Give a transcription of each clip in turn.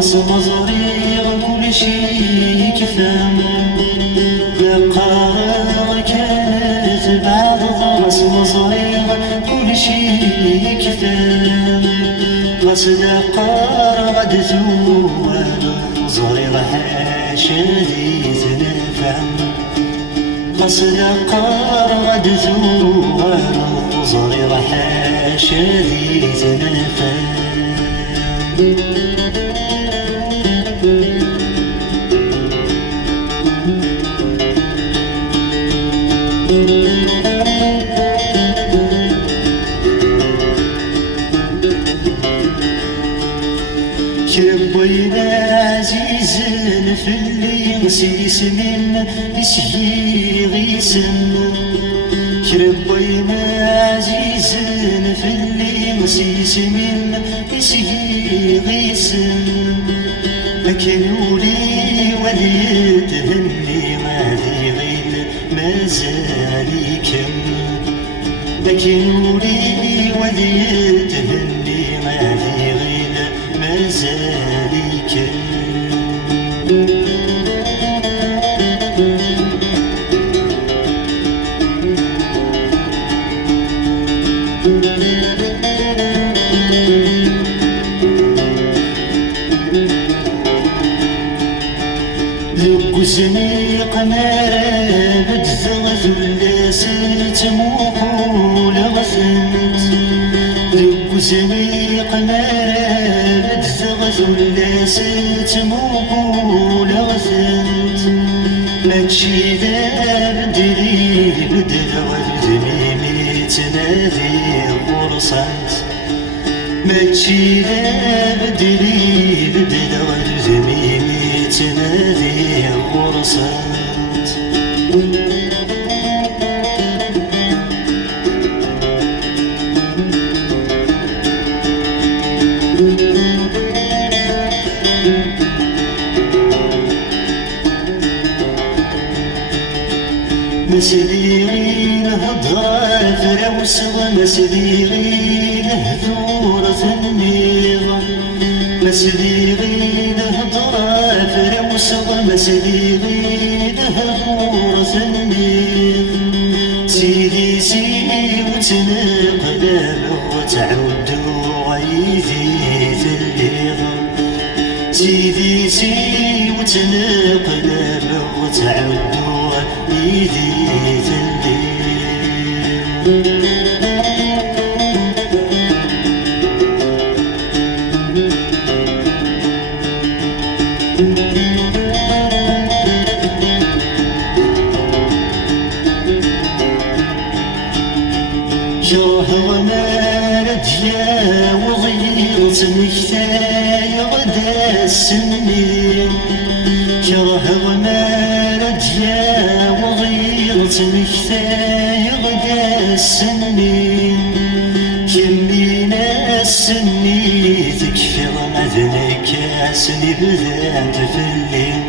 غص مزريغ كل شي كفام لقارغ كانت بعد غص مزريغ كل شي كفام غص لقارغ دزوال مزريغ حاشا ذي زنفام غص لقارغ دزوال مزريغ حاشا ذي زنفام كبوينا عزيز في اللي نسيس من يسهي غيسن كبوينا عزيز في اللي نسيس من يسهي غيسن لكن ولي وليتهني ما ذي غير ما زال يكمل لكن ولي وليتهني ما ذي غير ما زال يكمل زنيق نار بتزغز ولاسيت موكول غثنت ذب زنيق نار بتزغز ولاسيت موكول غثنت ماشي ذا بدري بدل والذميمي تنادي غرصات ماشي ذا بدري بدل والذميمي تنادي غرصات مسديغين هضرا فراوس مسديغين هذور ثنيغ مسديغين هضرا فراوس مسديغين هذور ثنيغ سيدي سيدي وتنقلب وتعود غيثي ثليغ سيدي سيدي وتنقلب وتعود غيثي ثليغ جرح وما رديا وغيرت مكتاي غدا السنين جرح وما رديا وغيرت مكتاي غدا السنين يمينا السني تكفر مذنك اسني بذات فلين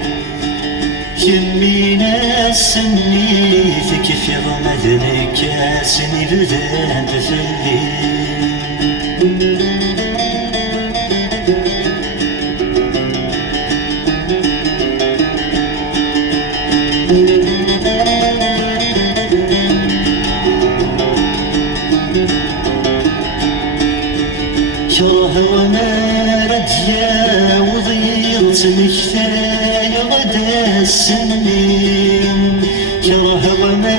يمينا السني تكفر مذنك اسني بذات فلين كره وما رديا وضيرت مكتاي غدا السنين كره وما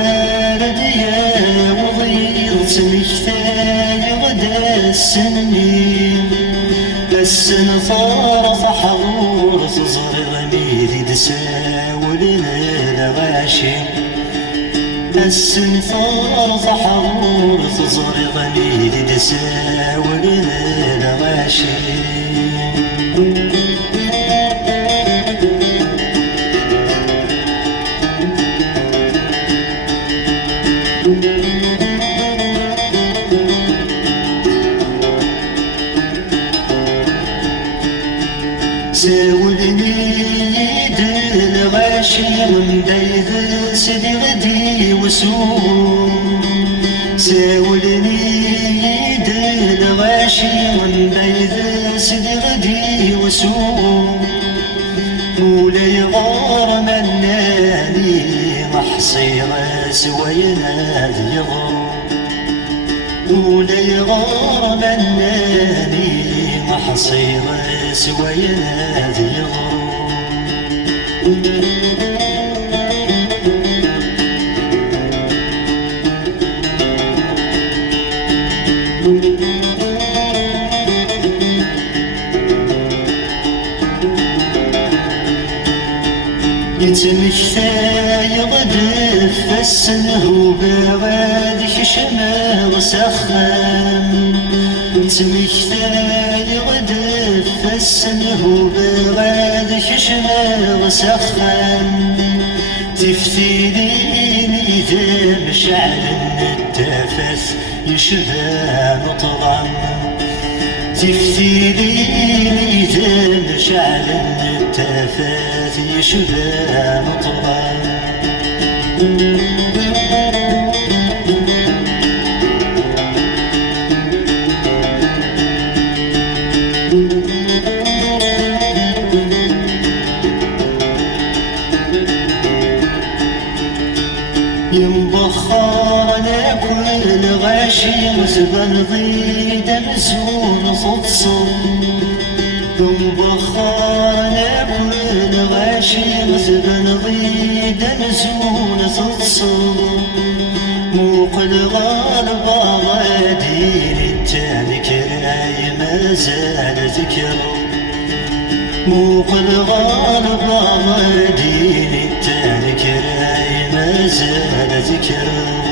رديا وضيرت مكتاي غدا السنين السن فرض حضور تزرغ ميدي تساولنا الغاشي السن فرض حضور تزرغ ميدي تساولنا الغاشي ساولني يد الغاشي من دايذ سيدي غدي وسوم ساولني يد الغاشي من دايذ سيدي غدي وسوء مولاي غار مناني محصي راس وينادي غار مولاي غار مناني محصي راس وينادي غار يتمكثى يغدف السنه بواد كشمه وسخن يتمكثى يغدف السنه بواد كشمه وسخن تفتيلين إذا مشعل التفت يشبه مطغم تفتيلين إذا مشعل التفت يشبه مطغم ينبخر على كل غاشي وزبن ضيد مزون صدصم ينبخر على كل غاشي وزبن ضيد مزون صدصم موق الغالب غادين التالك راي ما زال ذكره موق الغالب غادين التالك راي ما زال ذكره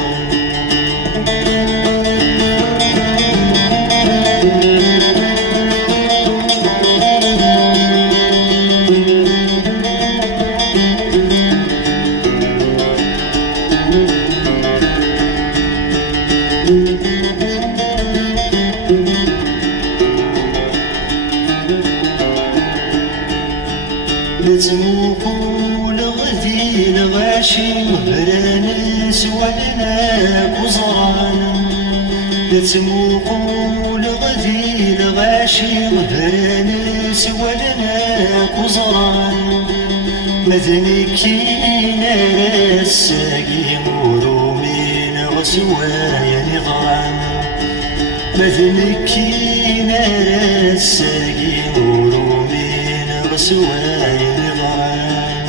نتموقو لغذي الغاشي مهرانس ولنا كزران نتموقو لغذي الغاشي مهرانس ولنا كزران مذنكينا الساقي مرومين غسوايا نظران مذنكينا الساقي مرومين غسوايا نظران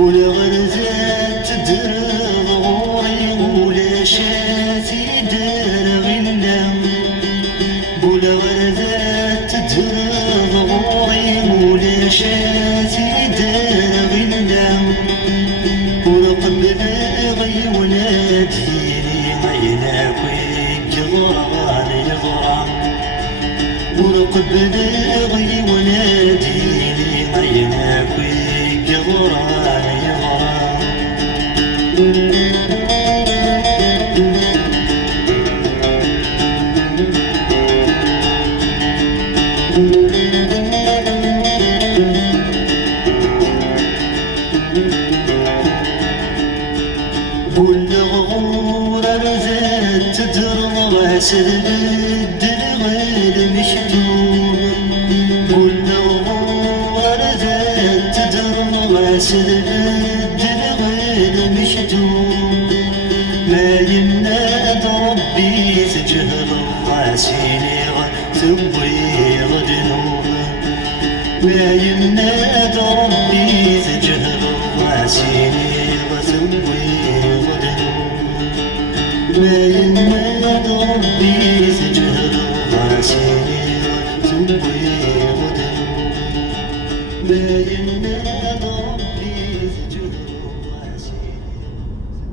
ولا غرزات تدرغ غوري ولا شاتي دار غلا ولا غرزات تدرغ غوري ولا شاتي دار غلا ورقب باغي وناديني عيناك يغران يغران ورقب باغي وناديني عيناك يغران يغران والغور رزات تدرغ واسد الدلغ المكتوب والغور رزات تدرغ واسد الدلغ المكتوب ما يناد ربي تجهل الراسيني ثبي غدنوب ما يناد ربي تجهل الراسيني ثبي غدنوب ما يناد ربي تجهل الراسيني ثبي غدنوب ما يناد ربي